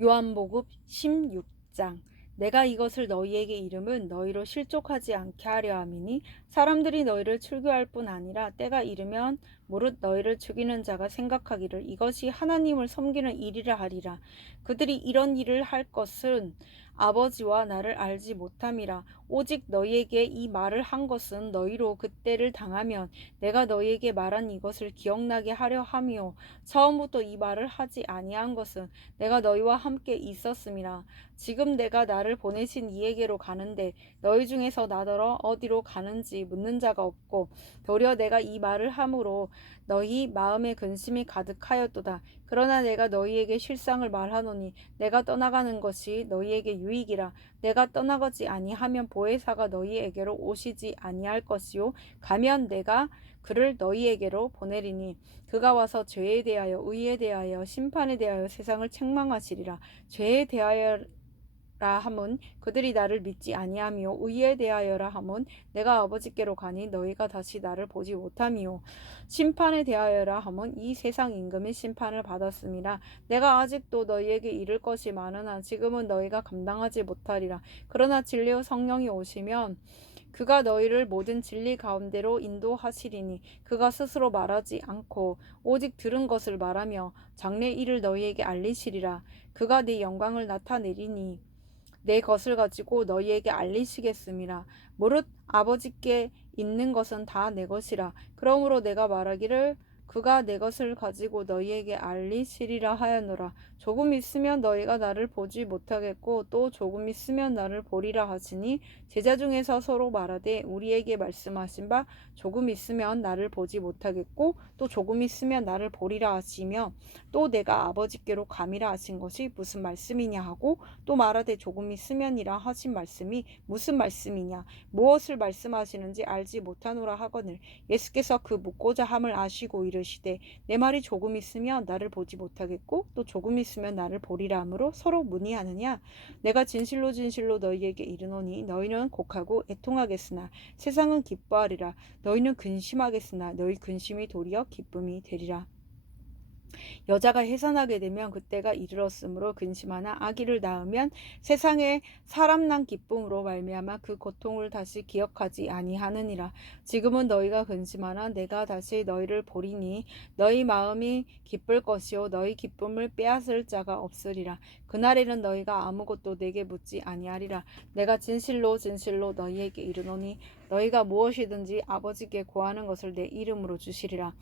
요한복음 16장. 내가 이것을 너희에게 이름은 너희로 실족하지 않게 하려 함이니 사람들이 너희를 출교할 뿐 아니라 때가 이르면 무릇 너희를 죽이는 자가 생각하기를 이것이 하나님을 섬기는 일이라 하리라. 그들이 이런 일을 할 것은 아버지와 나를 알지 못함이라. 오직 너희에게 이 말을 한 것은 너희로 그때를 당하면 내가 너희에게 말한 이것을 기억나게 하려 함이요 처음부터 이 말을 하지 아니한 것은 내가 너희와 함께 있었음이라. 지금 내가 나를 보내신 이에게로 가는데 너희 중에서 나더러 어디로 가는지 묻는 자가 없고 도리어 내가 이 말을 함으로 너희 마음에 근심이 가득하였도다. 그러나 내가 너희에게 실상을 말하노니 내가 떠나가는 것이 너희에게 유익이라. 내가 떠나가지 아니하면 보혜사가 너희에게로 오시지 아니할 것이요 가면 내가 그를 너희에게로 보내리니 그가 와서 죄에 대하여 의에 대하여 심판에 대하여 세상을 책망하시리라. 죄에 대하여 라 함은 그들이 나를 믿지 아니하며 의에 대하여라 함은 내가 아버지께로 가니 너희가 다시 나를 보지 못하미요 심판에 대하여라 함은 이 세상 임금의 심판을 받았음이라. 내가 아직도 너희에게 이를 것이 많으나 지금은 너희가 감당하지 못하리라. 그러나 진리의 성령이 오시면 그가 너희를 모든 진리 가운데로 인도하시리니 그가 스스로 말하지 않고 오직 들은 것을 말하며 장래 일을 너희에게 알리시리라. 그가 네 영광을 나타내리니 내 것을 가지고 너희에게 알리시겠음이라. 무릇 아버지께 있는 것은 다 내 것이라. 그러므로 내가 말하기를 그가 내 것을 가지고 너희에게 알리시리라 하였노라. 조금 있으면 너희가 나를 보지 못하겠고 또 조금 있으면 나를 보리라 하시니 제자 중에서 서로 말하되 우리에게 말씀하신 바 조금 있으면 나를 보지 못하겠고 또 조금 있으면 나를 보리라 하시며 또 내가 아버지께로 감이라 하신 것이 무슨 말씀이냐 하고 또 말하되 조금 있으면이라 하신 말씀이 무슨 말씀이냐 무엇을 말씀하시는지 알지 못하노라 하거늘 예수께서 그 묻고자 함을 아시고 이르시되 내 말이 조금 있으면 나를 보지 못하겠고 또 조금 있으면 나를 보리라 하므로 서로 문의하느냐. 내가 진실로 진실로 너희에게 이르노니 너희는 곡하고 애통하겠으나 세상은 기뻐하리라. 너희는 근심하겠으나 너희 근심이 도리어 기쁨이 되리라. 여자가 해산하게 되면 그때가 이르렀으므로 근심하나 아기를 낳으면 세상에 사람 난 기쁨으로 말미암아 그 고통을 다시 기억하지 아니하느니라. 지금은 너희가 근심하나 내가 다시 너희를 보리니 너희 마음이 기쁠 것이요 너희 기쁨을 빼앗을 자가 없으리라. 그날에는 너희가 아무것도 내게 묻지 아니하리라. 내가 진실로 진실로 너희에게 이르노니 너희가 무엇이든지 아버지께 구하는 것을 내 이름으로 주시리라.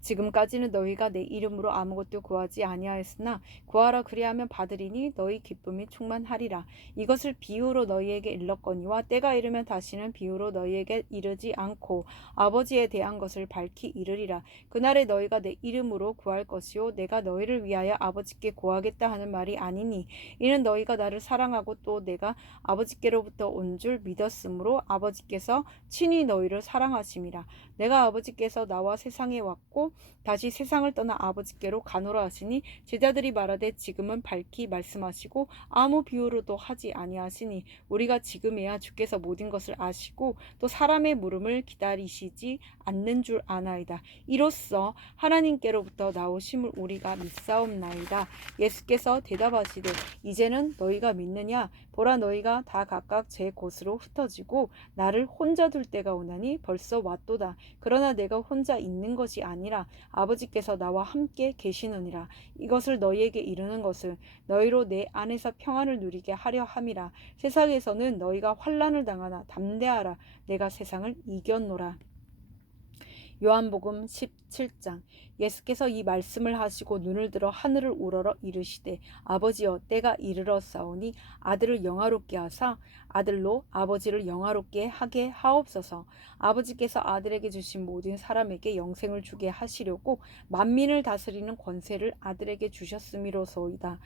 지금까지는 너희가 내 이름으로 아무것도 구하지 아니하였으나 구하라 그리하면 받으리니 너희 기쁨이 충만하리라. 이것을 비유로 너희에게 일렀거니와 때가 이르면 다시는 비유로 너희에게 이르지 않고 아버지에 대한 것을 밝히 이르리라. 그날에 너희가 내 이름으로 구할 것이요 내가 너희를 위하여 아버지께 구하겠다 하는 말이 아니니 이는 너희가 나를 사랑하고 또 내가 아버지께로부터 온 줄 믿었으므로 아버지께서 친히 너희를 사랑하심이라. 내가 아버지께서 나와 세상에 왔고 다시 세상을 떠나 아버지께로 가노라 하시니 제자들이 말하되 지금은 밝히 말씀하시고 아무 비유로도 하지 아니하시니 우리가 지금에야 주께서 모든 것을 아시고 또 사람의 물음을 기다리시지 않는 줄 아나이다. 이로써 하나님께로부터 나오심을 우리가 믿사옵나이다. 예수께서 대답하시되 이제는 너희가 믿느냐? 보라 너희가 다 각각 제 곳으로 흩어지고 나를 혼자 둘 때가 오나니 벌써 왔도다. 그러나 내가 혼자 있는 것이 아니라 아버지께서 나와 함께 계시느니라. 이것을 너희에게 이르는 것은 너희로 내 안에서 평안을 누리게 하려 함이라. 세상에서는 너희가 환난을 당하나 담대하라. 내가 세상을 이겼노라. 요한복음 17장. 예수께서 이 말씀을 하시고 눈을 들어 하늘을 우러러 이르시되 아버지여 때가 이르렀사오니 아들을 영화롭게 하사 아들로 아버지를 영화롭게 하게 하옵소서. 아버지께서 아들에게 주신 모든 사람에게 영생을 주게 하시려고 만민을 다스리는 권세를 아들에게 주셨음이로소이다.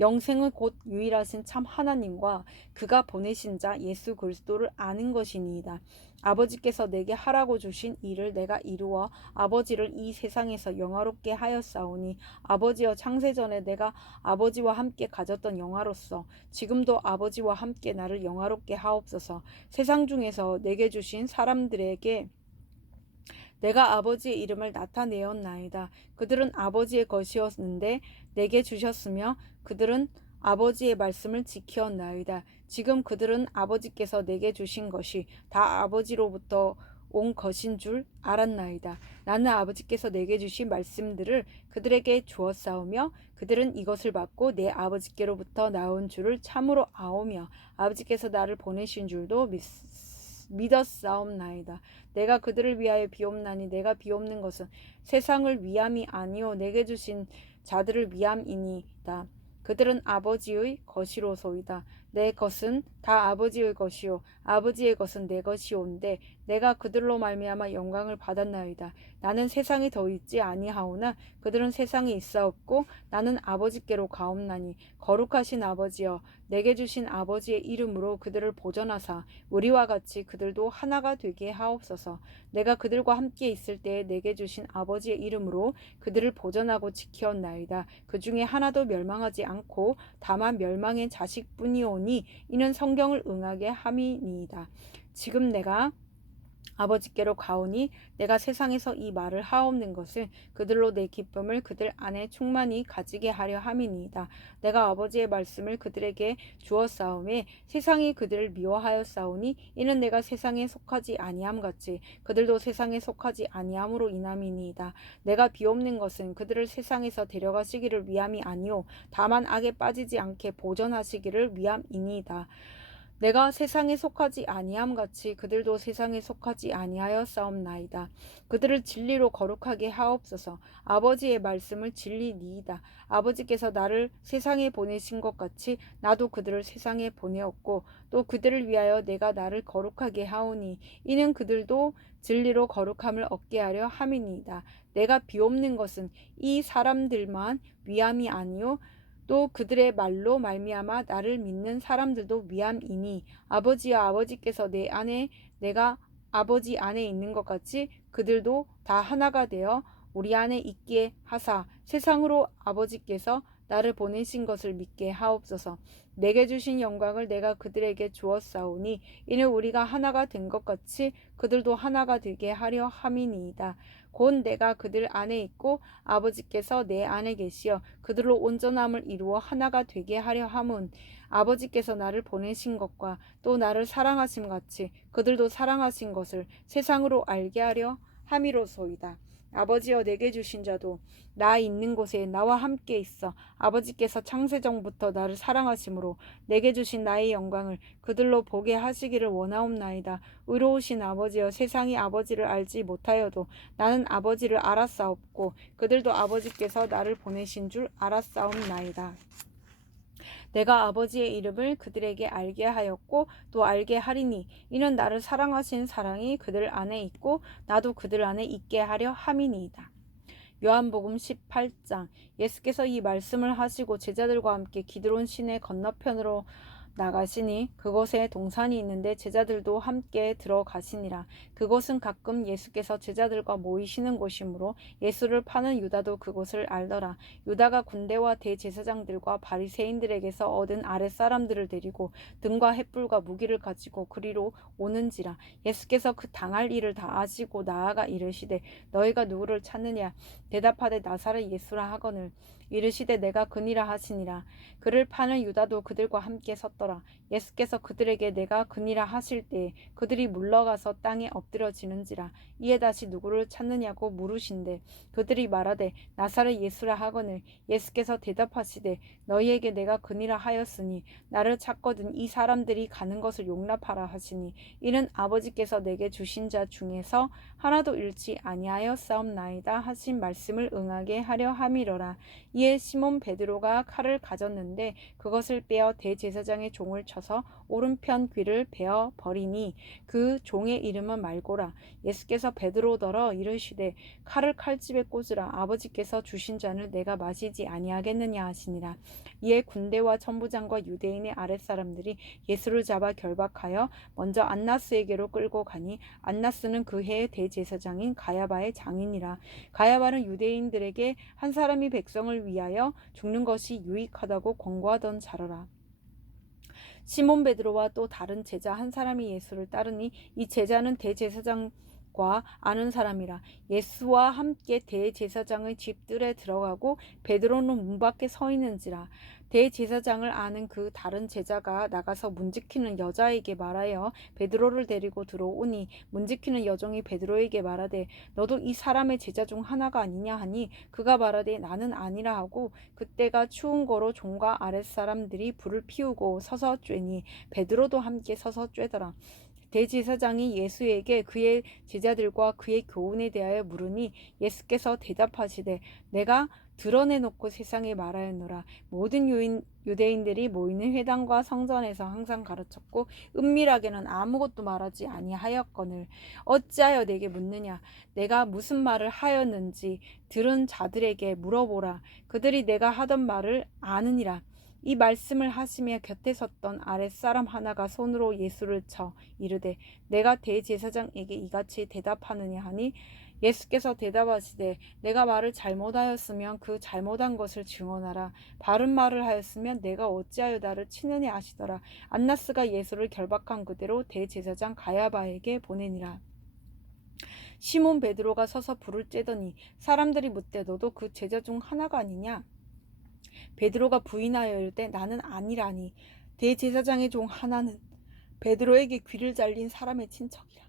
영생은 곧 유일하신 참 하나님과 그가 보내신 자 예수 그리스도를 아는 것이니이다. 아버지께서 내게 하라고 주신 일을 내가 이루어 아버지를 이 세상에서 영화롭게 하였사오니 아버지여 창세전에 내가 아버지와 함께 가졌던 영화로서 지금도 아버지와 함께 나를 영화롭게 하옵소서. 세상 중에서 내게 주신 사람들에게 내가 아버지의 이름을 나타내었나이다. 그들은 아버지의 것이었는데 내게 주셨으며 그들은 아버지의 말씀을 지키었나이다. 지금 그들은 아버지께서 내게 주신 것이 다 아버지로부터 온 것인 줄 알았나이다. 나는 아버지께서 내게 주신 말씀들을 그들에게 주었사오며 그들은 이것을 받고 내 아버지께로부터 나온 줄을 참으로 아오며 아버지께서 나를 보내신 줄도 믿었사옵나이다. 내가 그들을 위하여 비옵나니 내가 비옵는 것은 세상을 위함이 아니요 내게 주신 자들을 위함이니이다. 그들은 아버지의 것이로소이다. 내 것은 다 아버지의 것이요 아버지의 것은 내 것이온데 내가 그들로 말미암아 영광을 받았나이다. 나는 세상에 더 있지 아니하오나 그들은 세상에 있사옵고 나는 아버지께로 가옵나니 거룩하신 아버지여 내게 주신 아버지의 이름으로 그들을 보전하사 우리와 같이 그들도 하나가 되게 하옵소서. 내가 그들과 함께 있을 때에 내게 주신 아버지의 이름으로 그들을 보전하고 지키었나이다. 그 중에 하나도 멸망하지 않고 다만 멸망의 자식뿐이오니 이는 성경을 응하게 함이니이다. 지금 내가 아버지께로 가오니 내가 세상에서 이 말을 하옵는 것은 그들로 내 기쁨을 그들 안에 충만히 가지게 하려 함이니이다. 내가 아버지의 말씀을 그들에게 주었사오매 세상이 그들을 미워하였사오니 이는 내가 세상에 속하지 아니함 같이 그들도 세상에 속하지 아니함으로 인함이니이다. 내가 비옵는 것은 그들을 세상에서 데려가시기를 위함이 아니오 다만 악에 빠지지 않게 보전하시기를 위함이니이다. 내가 세상에 속하지 아니함 같이 그들도 세상에 속하지 아니하였사옵나이다. 그들을 진리로 거룩하게 하옵소서. 아버지의 말씀을 진리니이다. 아버지께서 나를 세상에 보내신 것 같이 나도 그들을 세상에 보내었고 또 그들을 위하여 내가 나를 거룩하게 하오니 이는 그들도 진리로 거룩함을 얻게 하려 함이니이다. 내가 비옵는 것은 이 사람들만 위함이 아니요 또 그들의 말로 말미암아 나를 믿는 사람들도 위함이니 아버지와 아버지께서 내 안에 내가 아버지 안에 있는 것 같이 그들도 다 하나가 되어 우리 안에 있게 하사 세상으로 아버지께서 나를 보내신 것을 믿게 하옵소서. 내게 주신 영광을 내가 그들에게 주었사오니 이는 우리가 하나가 된 것 같이 그들도 하나가 되게 하려 함이니이다. 곧 내가 그들 안에 있고 아버지께서 내 안에 계시어 그들로 온전함을 이루어 하나가 되게 하려 함은 아버지께서 나를 보내신 것과 또 나를 사랑하심 같이 그들도 사랑하신 것을 세상으로 알게 하려 함이로소이다. 아버지여 내게 주신 자도 나 있는 곳에 나와 함께 있어 아버지께서 창세전부터 나를 사랑하심으로 내게 주신 나의 영광을 그들로 보게 하시기를 원하옵나이다. 의로우신 아버지여 세상이 아버지를 알지 못하여도 나는 아버지를 알았사옵고 그들도 아버지께서 나를 보내신 줄 알았사옵나이다. 내가 아버지의 이름을 그들에게 알게 하였고 또 알게 하리니 이는 나를 사랑하신 사랑이 그들 안에 있고 나도 그들 안에 있게 하려 함이니이다. 요한복음 18장 예수께서 이 말씀을 하시고 제자들과 함께 기드론 시내 건너편으로 나가시니 그곳에 동산이 있는데 제자들도 함께 들어가시니라. 그곳은 가끔 예수께서 제자들과 모이시는 곳이므로 예수를 파는 유다도 그곳을 알더라. 유다가 군대와 대제사장들과 바리새인들에게서 얻은 아랫사람들을 데리고 등과 횃불과 무기를 가지고 그리로 오는지라. 예수께서 그 당할 일을 다 아시고 나아가 이르시되 너희가 누구를 찾느냐 대답하되 나사렛 예수라 하거늘 이르시되 내가 그니라 하시니라. 그를 파는 유다도 그들과 함께 섰더라. 예수께서 그들에게 내가 그니라 하실 때에 그들이 물러가서 땅에 엎드려지는지라. 이에 다시 누구를 찾느냐고 물으신대 그들이 말하되 나사렛 예수라 하거늘 예수께서 대답하시되 너희에게 내가 그니라 하였으니 나를 찾거든 이 사람들이 가는 것을 용납하라 하시니 이는 아버지께서 내게 주신 자 중에서 하나도 잃지 아니하였사옵나이다 하신 말씀을 응하게 하려 함이로라. 이에 시몬 베드로가 칼을 가졌는데 그것을 빼어 대제사장의 종을 쳐서 오른편 귀를 베어 버리니 그 종의 이름은 말고라. 예수께서 베드로더러 이르시되 칼을 칼집에 꽂으라. 아버지께서 주신 잔을 내가 마시지 아니하겠느냐 하시니라. 이에 군대와 천부장과 유대인의 아랫사람들이 예수를 잡아 결박하여 먼저 안나스에게로 끌고 가니 안나스는 그 해의 대제사장인 가야바의 장인이라. 가야바는 유대인들에게 한 사람이 백성을 위하여 죽는 것이 유익하다고 권고하던 자로라. 시몬 베드로와 또 다른 제자 한 사람이 예수를 따르니 이 제자는 대제사장과 아는 사람이라. 예수와 함께 대제사장의 집들에 들어가고 베드로는 문 밖에 서 있는지라. 대제사장을 아는 그 다른 제자가 나가서 문지키는 여자에게 말하여 베드로를 데리고 들어오니 문지키는 여종이 베드로에게 말하되 너도 이 사람의 제자 중 하나가 아니냐 하니 그가 말하되 나는 아니라 하고 그때가 추운 거로 종과 아랫사람들이 불을 피우고 서서 쬐니 베드로도 함께 서서 쬐더라. 대제사장이 예수에게 그의 제자들과 그의 교훈에 대하여 물으니 예수께서 대답하시되 내가 드러내놓고 세상에 말하였노라. 모든 유대인들이 모이는 회당과 성전에서 항상 가르쳤고 은밀하게는 아무것도 말하지 아니하였거늘 어찌하여 내게 묻느냐. 내가 무슨 말을 하였는지 들은 자들에게 물어보라. 그들이 내가 하던 말을 아느니라. 이 말씀을 하시며 곁에 섰던 아랫사람 하나가 손으로 예수를 쳐 이르되 내가 대제사장에게 이같이 대답하느냐 하니 예수께서 대답하시되 내가 말을 잘못하였으면 그 잘못한 것을 증언하라. 바른 말을 하였으면 내가 어찌하여 나를 치느냐 하시더라. 안나스가 예수를 결박한 그대로 대제사장 가야바에게 보내니라. 시몬 베드로가 서서 불을 쬐더니 사람들이 묻되 너도 그 제자 중 하나가 아니냐. 베드로가 부인하여 이르되 나는 아니라니. 대제사장의 종 하나는 베드로에게 귀를 잘린 사람의 친척이라.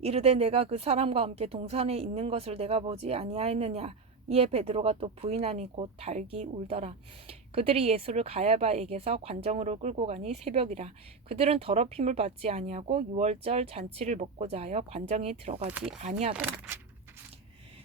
이르되 내가 그 사람과 함께 동산에 있는 것을 내가 보지 아니하였느냐. 이에 베드로가 또 부인하니 곧 달기 울더라. 그들이 예수를 가야바에게서 관정으로 끌고 가니 새벽이라. 그들은 더럽힘을 받지 아니하고 유월절 잔치를 먹고자 하여 관정에 들어가지 아니하더라.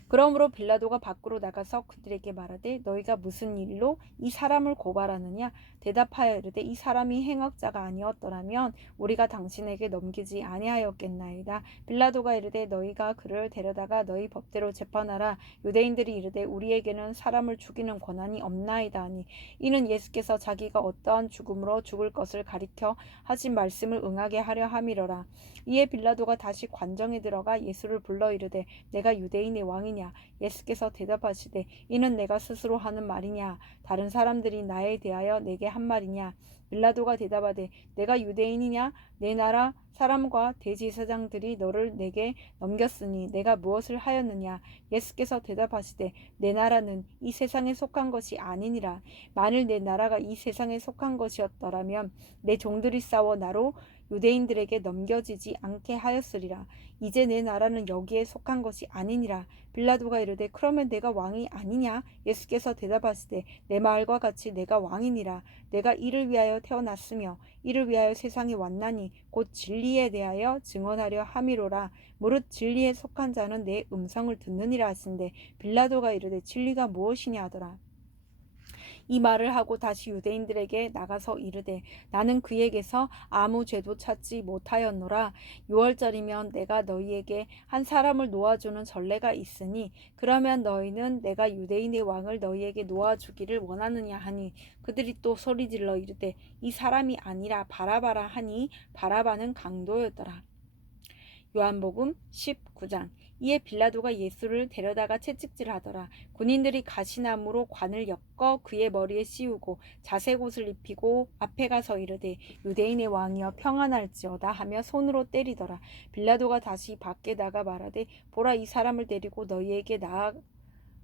그러므로 빌라도가 밖으로 나가서 그들에게 말하되 너희가 무슨 일로 이 사람을 고발하느냐. 대답하여 이르되 이 사람이 행악자가 아니었더라면 우리가 당신에게 넘기지 아니하였겠나이다. 빌라도가 이르되 너희가 그를 데려다가 너희 법대로 재판하라. 유대인들이 이르되 우리에게는 사람을 죽이는 권한이 없나이다 하니 이는 예수께서 자기가 어떠한 죽음으로 죽을 것을 가리켜 하신 말씀을 응하게 하려 함이로라. 이에 빌라도가 다시 관정에 들어가 예수를 불러 이르되 내가 유대인의 왕이냐. 예수께서 대답하시되 이는 내가 스스로 하는 말이냐. 다른 사람들이 나에 대하여 내게 한 말이냐. 빌라도가 대답하되 내가 유대인이냐. 내 나라 사람과 대제사장들이 너를 내게 넘겼으니 내가 무엇을 하였느냐. 예수께서 대답하시되 내 나라는 이 세상에 속한 것이 아니니라. 만일 내 나라가 이 세상에 속한 것이었더라면 내 종들이 싸워 나로 유대인들에게 넘겨지지 않게 하였으리라. 이제 내 나라는 여기에 속한 것이 아니니라. 빌라도가 이르되 그러면 내가 왕이 아니냐. 예수께서 대답하시되 내 말과 같이 내가 왕이니라. 내가 이를 위하여 태어났으며 이를 위하여 세상에 왔나니 곧 진리에 대하여 증언하려 함이로라. 무릇 진리에 속한 자는 내 음성을 듣느니라 하신대 빌라도가 이르되 진리가 무엇이냐 하더라. 이 말을 하고 다시 유대인들에게 나가서 이르되 나는 그에게서 아무 죄도 찾지 못하였노라. 유월절이면 내가 너희에게 한 사람을 놓아주는 전례가 있으니 그러면 너희는 내가 유대인의 왕을 너희에게 놓아주기를 원하느냐 하니 그들이 또 소리질러 이르되 이 사람이 아니라 바라바라 하니 바라바는 강도였더라. 요한복음 19장. 이에 빌라도가 예수를 데려다가 채찍질하더라. 군인들이 가시나무로 관을 엮어 그의 머리에 씌우고 자색 옷을 입히고 앞에 가서 이르되 유대인의 왕이여 평안할지어다 하며 손으로 때리더라. 빌라도가 다시 밖에 나가 말하되 보라 이 사람을 데리고 너희에게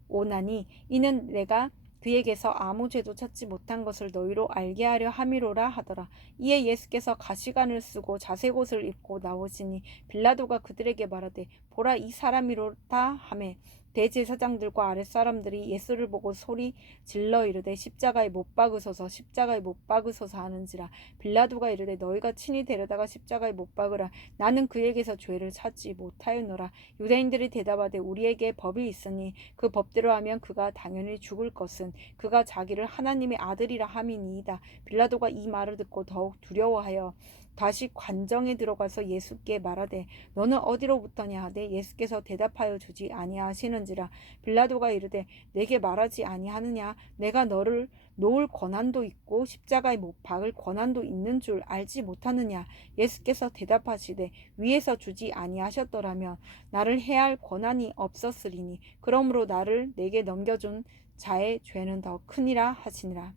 나아오나니 이는 내가 그에게서 아무 죄도 찾지 못한 것을 너희로 알게 하려 함이로라 하더라. 이에 예수께서 가시관을 쓰고 자색 옷을 입고 나오시니 빌라도가 그들에게 말하되 보라 이 사람이로다 하매 대제사장들과 아랫사람들이 예수를 보고 소리 질러 이르되 십자가에 못 박으소서 십자가에 못 박으소서 하는지라. 빌라도가 이르되 너희가 친히 데려다가 십자가에 못 박으라. 나는 그에게서 죄를 찾지 못하였노라. 유대인들이 대답하되 우리에게 법이 있으니 그 법대로 하면 그가 당연히 죽을 것은 그가 자기를 하나님의 아들이라 함이니이다. 빌라도가 이 말을 듣고 더욱 두려워하여 다시 관정에 들어가서 예수께 말하되 너는 어디로부터냐 하되 예수께서 대답하여 주지 아니하시는지라. 빌라도가 이르되 내게 말하지 아니하느냐. 내가 너를 놓을 권한도 있고 십자가에 못 박을 권한도 있는 줄 알지 못하느냐. 예수께서 대답하시되 위에서 주지 아니하셨더라면 나를 해할 권한이 없었으리니 그러므로 나를 내게 넘겨준 자의 죄는 더 크니라 하시니라.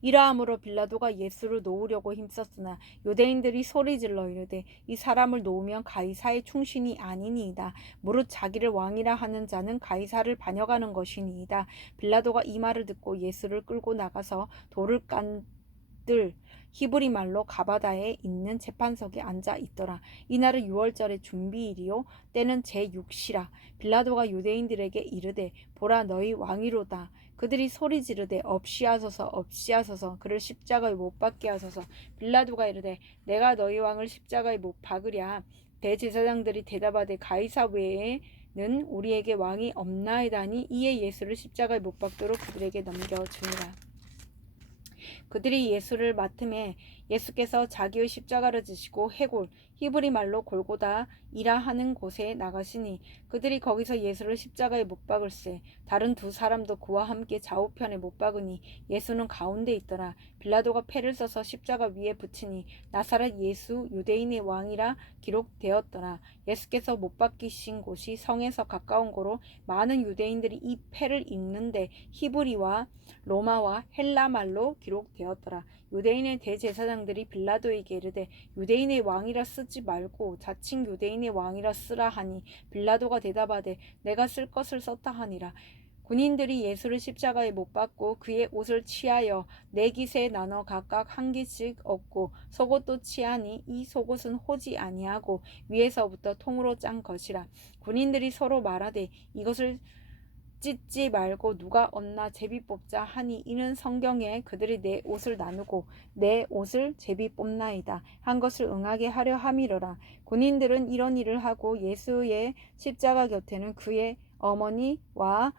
이러함으로 빌라도가 예수를 놓으려고 힘썼으나 유대인들이 소리질러 이르되 이 사람을 놓으면 가이사의 충신이 아니니이다. 무릇 자기를 왕이라 하는 자는 가이사를 반역하는 것이니이다. 빌라도가 이 말을 듣고 예수를 끌고 나가서 돌을 깐들 히브리 말로 가바다에 있는 재판석에 앉아 있더라. 이날은 유월절의 준비일이요 때는 제6시라. 빌라도가 유대인들에게 이르되 보라 너희 왕이로다. 그들이 소리 지르되 없이하소서 없이하소서 그를 십자가에 못 박게 하소서. 빌라도가 이르되 내가 너희 왕을 십자가에 못 박으랴. 대제사장들이 대답하되 가이사 외에는 우리에게 왕이 없나이다니. 이에 예수를 십자가에 못 박도록 그들에게 넘겨주니라. 그들이 예수를 맡음에 예수께서 자기의 십자가를 지시고 해골 히브리 말로 골고다이라 하는 곳에 나가시니 그들이 거기서 예수를 십자가에 못 박을세. 다른 두 사람도 그와 함께 좌우편에 못 박으니 예수는 가운데 있더라. 빌라도가 패를 써서 십자가 위에 붙이니 나사렛 예수 유대인의 왕이라 기록되었더라. 예수께서 못 박히신 곳이 성에서 가까운 고로 많은 유대인들이 이 패를 읽는데 히브리와 로마와 헬라 말로 기록되었더라. 유대인의 대제사장들이 빌라도에게 이르되 유대인의 왕이라 쓰지 말고 자칭 유대인의 왕이라 쓰라 하니 빌라도가 대답하되 내가 쓸 것을 썼다 하니라. 군인들이 예수를 십자가에 못 박고 그의 옷을 취하여 네 깃에 나눠 각각 한 깃씩 얻고 속옷도 취하니 이 속옷은 호지 아니하고 위에서부터 통으로 짠 것이라. 군인들이 서로 말하되 이것을 찢지 말고 누가 얻나 제비 뽑자 하니 이는 성경에 그들이 내 옷을 나누고 내 옷을 제비 뽑나이다 한 것을 응하게 하려 함이로라. 군인들은 이런 일을 하고 예수의 십자가 곁에는 그의 어머니와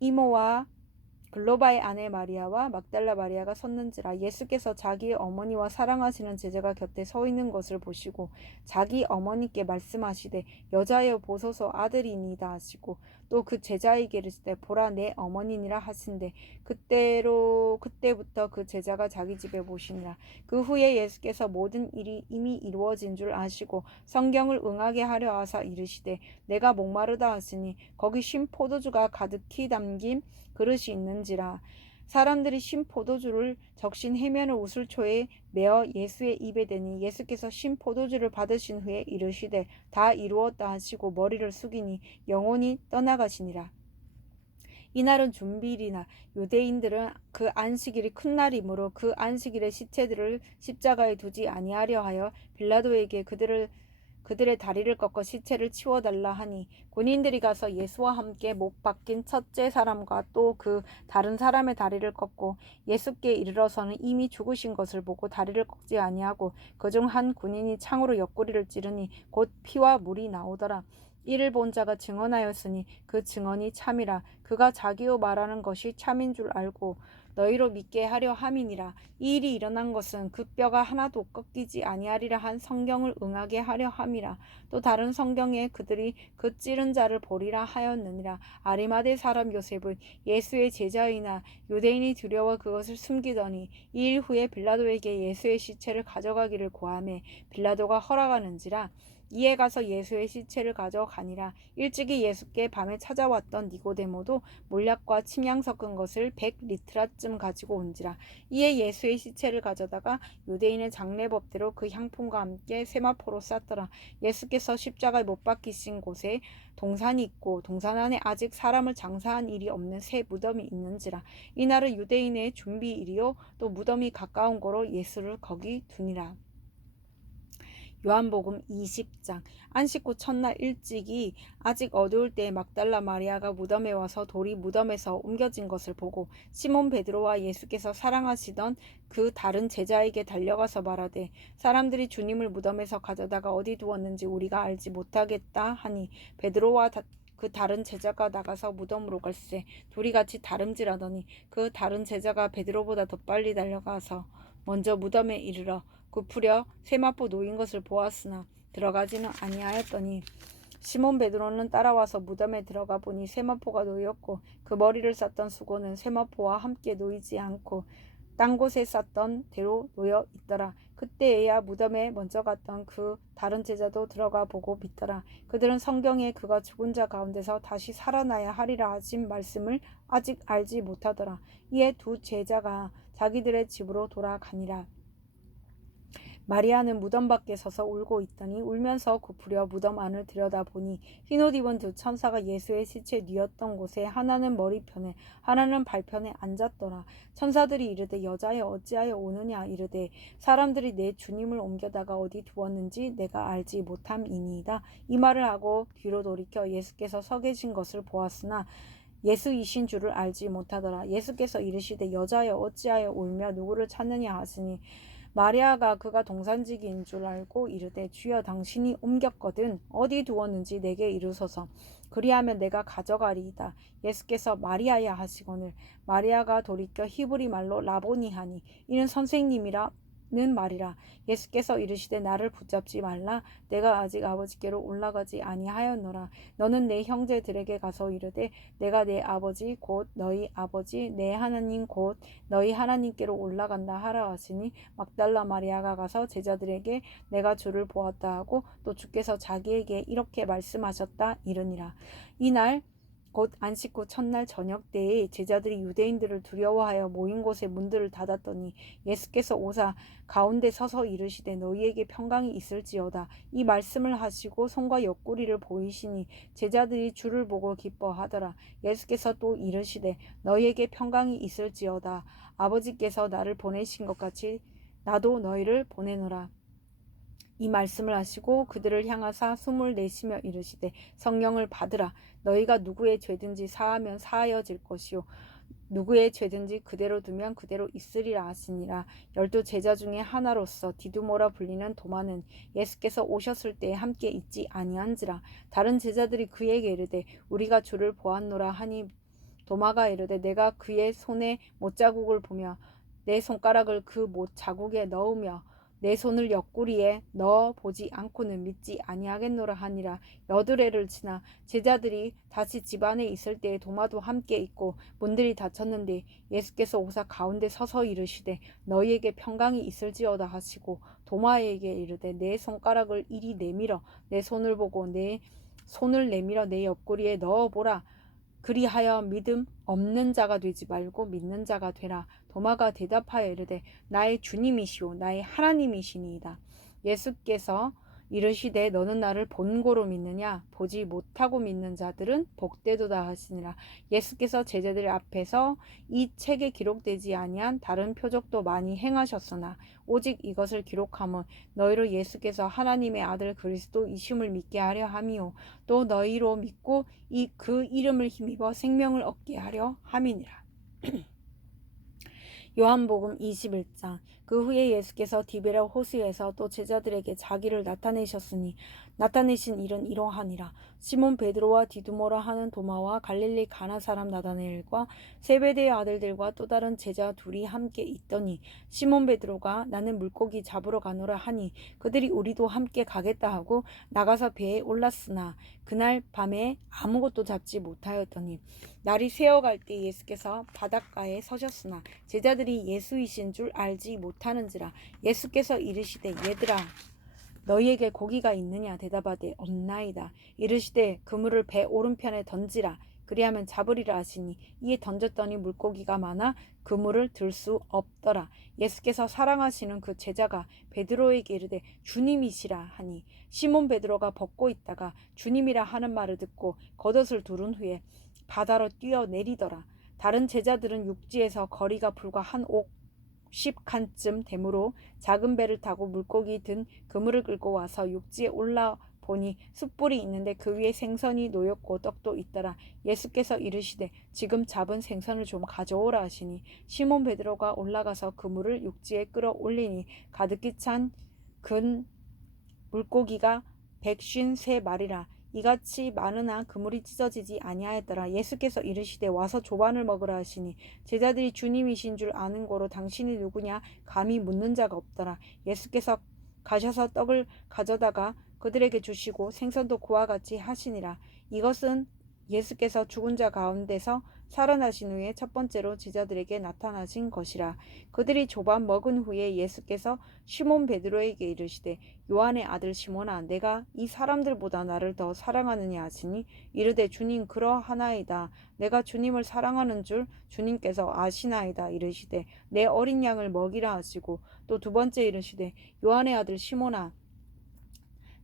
이모와 글로바의 아내 마리아와 막달라 마리아가 섰는지라. 예수께서 자기의 어머니와 사랑하시는 제자가 곁에 서 있는 것을 보시고 자기 어머니께 말씀하시되 여자여 보소서 아들이니이다 하시고 또 그 제자에게 이르시되 보라 내 어머니니라 하신대 그때부터 그 제자가 자기 집에 모시니라. 그 후에 예수께서 모든 일이 이미 이루어진 줄 아시고 성경을 응하게 하려 하사 이르시되 내가 목마르다 하시니 거기 신 포도주가 가득히 담긴 그릇이 있는지라. 사람들이 신 포도주를 적신 해면을 우슬초에 메어 예수의 입에 대니 예수께서 신 포도주를 받으신 후에 이르시되 다 이루었다 하시고 머리를 숙이니 영혼이 떠나가시니라. 이날은 준비일이나 유대인들은 그 안식일이 큰 날이므로 그 안식일에 시체들을 십자가에 두지 아니하려 하여 빌라도에게 그들의 다리를 꺾어 시체를 치워달라 하니 군인들이 가서 예수와 함께 못 박힌 첫째 사람과 또 그 다른 사람의 다리를 꺾고 예수께 이르러서는 이미 죽으신 것을 보고 다리를 꺾지 아니하고 그중 한 군인이 창으로 옆구리를 찌르니 곧 피와 물이 나오더라. 이를 본 자가 증언하였으니 그 증언이 참이라. 그가 자기요 말하는 것이 참인 줄 알고 너희로 믿게 하려 함이니라. 이 일이 일어난 것은 그 뼈가 하나도 꺾이지 아니하리라 한 성경을 응하게 하려 함이라. 또 다른 성경에 그들이 그 찌른 자를 보리라 하였느니라. 아리마대 사람 요셉은 예수의 제자이나 유대인이 두려워 그것을 숨기더니 이 일 후에 빌라도에게 예수의 시체를 가져가기를 고하매 빌라도가 허락하는지라. 이에 가서 예수의 시체를 가져가니라. 일찍이 예수께 밤에 찾아왔던 니고데모도 몰약과 침향 섞은 것을 100리트라쯤 가지고 온지라. 이에 예수의 시체를 가져다가 유대인의 장례법대로 그 향품과 함께 세마포로 쌌더라. 예수께서 십자가에 못 박히신 곳에 동산이 있고 동산 안에 아직 사람을 장사한 일이 없는 새 무덤이 있는지라. 이날은 유대인의 준비일이요 또 무덤이 가까운 거로 예수를 거기 두니라. 요한복음 20장. 안식 후 첫날 일찍이 아직 어두울 때에 막달라 마리아가 무덤에 와서 돌이 무덤에서 옮겨진 것을 보고 시몬 베드로와 예수께서 사랑하시던 그 다른 제자에게 달려가서 말하되 사람들이 주님을 무덤에서 가져다가 어디 두었는지 우리가 알지 못하겠다 하니 베드로와 그 다른 제자가 나가서 무덤으로 갈새 둘이 같이 다름질하더니 그 다른 제자가 베드로보다 더 빨리 달려가서 먼저 무덤에 이르러 굽으려 세마포 놓인 것을 보았으나 들어가지는 아니하였더니 시몬 베드로는 따라와서 무덤에 들어가 보니 세마포가 놓였고 그 머리를 쌌던 수고는 세마포와 함께 놓이지 않고 딴 곳에 쌌던 대로 놓여 있더라. 그때에야 무덤에 먼저 갔던 그 다른 제자도 들어가 보고 믿더라. 그들은 성경에 그가 죽은 자 가운데서 다시 살아나야 하리라 하신 말씀을 아직 알지 못하더라. 이에 두 제자가 자기들의 집으로 돌아가니라. 마리아는 무덤 밖에 서서 울고 있더니 울면서 굽으려 무덤 안을 들여다보니 흰옷 입은 두 천사가 예수의 시체 뉘었던 곳에 하나는 머리편에 하나는 발편에 앉았더라. 천사들이 이르되 여자여 어찌하여 오느냐 이르되 사람들이 내 주님을 옮겨다가 어디 두었는지 내가 알지 못함이니이다. 이 말을 하고 뒤로 돌이켜 예수께서 서 계신 것을 보았으나 예수이신 줄을 알지 못하더라. 예수께서 이르시되 여자여 어찌하여 울며 누구를 찾느냐 하시니 마리아가 그가 동산지기인 줄 알고 이르되 주여 당신이 옮겼거든 어디 두었는지 내게 이르소서 그리하면 내가 가져가리이다. 예수께서 마리아야 하시거늘 마리아가 돌이켜 히브리 말로 라보니 하니 이는 선생님이라 는 말이라. 예수께서 이르시되 나를 붙잡지 말라. 내가 아직 아버지께로 올라가지 아니하였노라. 너는 내 형제들에게 가서 이르되 내가 내 아버지 곧 너희 아버지 내 하나님 곧 너희 하나님께로 올라간다 하라 하시니 막달라 마리아가 가서 제자들에게 내가 주를 보았다 하고 또 주께서 자기에게 이렇게 말씀하셨다 이르니라. 이날 곧 안식 후 첫날 저녁 때에 제자들이 유대인들을 두려워하여 모인 곳에 문들을 닫았더니 예수께서 오사 가운데 서서 이르시되 너희에게 평강이 있을지어다. 이 말씀을 하시고 손과 옆구리를 보이시니 제자들이 주를 보고 기뻐하더라. 예수께서 또 이르시되 너희에게 평강이 있을지어다. 아버지께서 나를 보내신 것 같이 나도 너희를 보내노라. 이 말씀을 하시고 그들을 향하사 숨을 내쉬며 이르시되 성령을 받으라. 너희가 누구의 죄든지 사하면 사하여질 것이요 누구의 죄든지 그대로 두면 그대로 있으리라 하시니라. 12 제자 중에 하나로서 디두모라 불리는 도마는 예수께서 오셨을 때에 함께 있지 아니한지라. 다른 제자들이 그에게 이르되 우리가 주를 보았노라 하니 도마가 이르되 내가 그의 손에 못자국을 보며 내 손가락을 그 못자국에 넣으며 내 손을 옆구리에 넣어 보지 않고는 믿지 아니하겠노라 하니라. 여드레를 지나 제자들이 다시 집 안에 있을 때에 도마도 함께 있고 문들이 닫혔는데 예수께서 오사 가운데 서서 이르시되 너희에게 평강이 있을지어다 하시고 도마에게 이르되 내 손가락을 이리 내밀어 내 손을 보고 내 손을 내밀어 내 옆구리에 넣어보라. 그리하여 믿음 없는 자가 되지 말고 믿는 자가 되라. 도마가 대답하여 이르되 나의 주님이시오 나의 하나님이시니이다. 예수께서 이르시되 너는 나를 본고로 믿느냐 보지 못하고 믿는 자들은 복되도다 하시니라. 예수께서 제자들 앞에서 이 책에 기록되지 아니한 다른 표적도 많이 행하셨으나 오직 이것을 기록함은 너희로 예수께서 하나님의 아들 그리스도이심을 믿게 하려 함이요 또 너희로 믿고 그 이름을 힘입어 생명을 얻게 하려 함이니라. 요한복음 21장. 그 후에 예수께서 디베랴 호수에서 또 제자들에게 자기를 나타내셨으니 나타내신 일은 이러하니라. 시몬 베드로와 디두모라 하는 도마와 갈릴리 가나 사람 나다나엘과 세베대의 아들들과 또 다른 제자 둘이 함께 있더니 시몬 베드로가 나는 물고기 잡으러 가노라 하니 그들이 우리도 함께 가겠다 하고 나가서 배에 올랐으나 그날 밤에 아무것도 잡지 못하였더니 날이 새어갈 때 예수께서 바닷가에 서셨으나 제자들이 예수이신 줄 알지 못하는지라. 예수께서 이르시되 얘들아 너희에게 고기가 있느냐 대답하되 없나이다. 이르시되 그물을 배 오른편에 던지라. 그리하면 잡으리라 하시니 이에 던졌더니 물고기가 많아 그물을 들 수 없더라. 예수께서 사랑하시는 그 제자가 베드로에게 이르되 주님이시라 하니 시몬 베드로가 벗고 있다가 주님이라 하는 말을 듣고 겉옷을 두른 후에 바다로 뛰어내리더라. 다른 제자들은 육지에서 거리가 불과 한 50칸쯤 되므로 작은 배를 타고 물고기 든 그물을 끌고 와서 육지에 올라 보니 숯불이 있는데 그 위에 생선이 놓였고 떡도 있더라. 예수께서 이르시되 지금 잡은 생선을 좀 가져오라 하시니 시몬 베드로가 올라가서 그물을 육지에 끌어올리니 가득히 찬 근 물고기가 153마리라. 이같이 많으나 그물이 찢어지지 아니하였더라. 예수께서 이르시되 와서 조반을 먹으라 하시니 제자들이 주님이신 줄 아는 고로 당신이 누구냐 감히 묻는 자가 없더라. 예수께서 가셔서 떡을 가져다가 그들에게 주시고 생선도 그와 같이 하시니라. 이것은 예수께서 죽은 자 가운데서 살아나신 후에 첫 번째로 제자들에게 나타나신 것이라. 그들이 조밥 먹은 후에 예수께서 시몬 베드로에게 이르시되 요한의 아들 시몬아 내가 이 사람들보다 나를 더 사랑하느냐 하시니 이르되 주님 그러하나이다. 내가 주님을 사랑하는 줄 주님께서 아시나이다. 이르시되 내 어린 양을 먹이라 하시고 또 두 번째 이르시되 요한의 아들 시몬아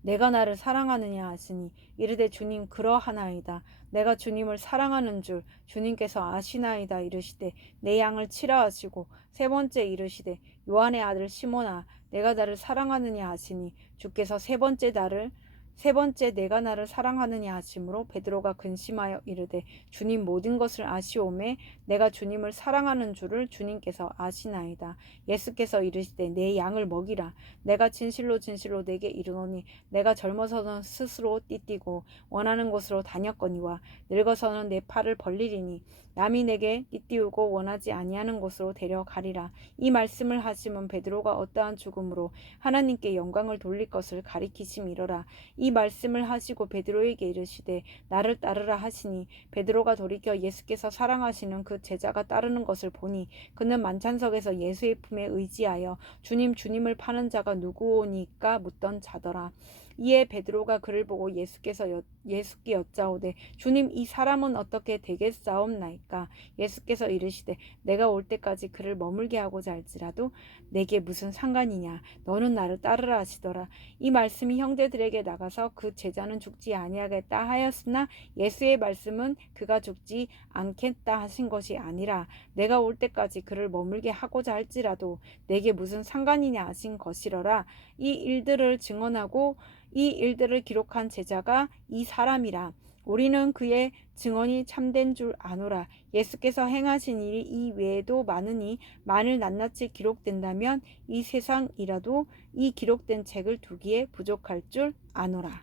내가 나를 사랑하느냐 하시니 이르되 주님 그러하나이다. 내가 주님을 사랑하는 줄 주님께서 아시나이다. 이르시되 내 양을 치라 하시고 세 번째 이르시되 요한의 아들 시몬아 내가 나를 사랑하느냐 하시니 주께서 세 번째 내가 나를 사랑하느냐 하심으로 베드로가 근심하여 이르되 주님 모든 것을 아시오매 내가 주님을 사랑하는 줄을 주님께서 아시나이다. 예수께서 이르시되 내 양을 먹이라. 내가 진실로 진실로 내게 이르노니 내가 젊어서는 스스로 띠띠고 원하는 곳으로 다녔거니와 늙어서는 내 팔을 벌리리니 남이 내게 띠띠우고 원하지 아니하는 곳으로 데려가리라. 이 말씀을 하시면 베드로가 어떠한 죽음으로 하나님께 영광을 돌릴 것을 가리키심이로라. 이 말씀을 하시고 베드로에게 이르시되 나를 따르라 하시니 베드로가 돌이켜 예수께서 사랑하시는 그 제자가 따르는 것을 보니 그는 만찬석에서 예수의 품에 의지하여 주님 주님을 파는 자가 누구오니까 묻던 자더라. 이에 베드로가 그를 보고 예수께 여짜오되 주님 이 사람은 어떻게 되겠사옵나이까. 예수께서 이르시되 내가 올 때까지 그를 머물게 하고자 할지라도 내게 무슨 상관이냐. 너는 나를 따르라 하시더라. 이 말씀이 형제들에게 나가서 그 제자는 죽지 아니하겠다 하였으나 예수의 말씀은 그가 죽지 않겠다 하신 것이 아니라 내가 올 때까지 그를 머물게 하고자 할지라도 내게 무슨 상관이냐 하신 것이러라. 이 일들을 증언하고 이 일들을 기록한 제자가 이 사람이라. 우리는 그의 증언이 참된 줄 아노라. 예수께서 행하신 일이 이 외에도 많으니 만일 낱낱이 기록된다면 이 세상이라도 이 기록된 책을 두기에 부족할 줄 아노라.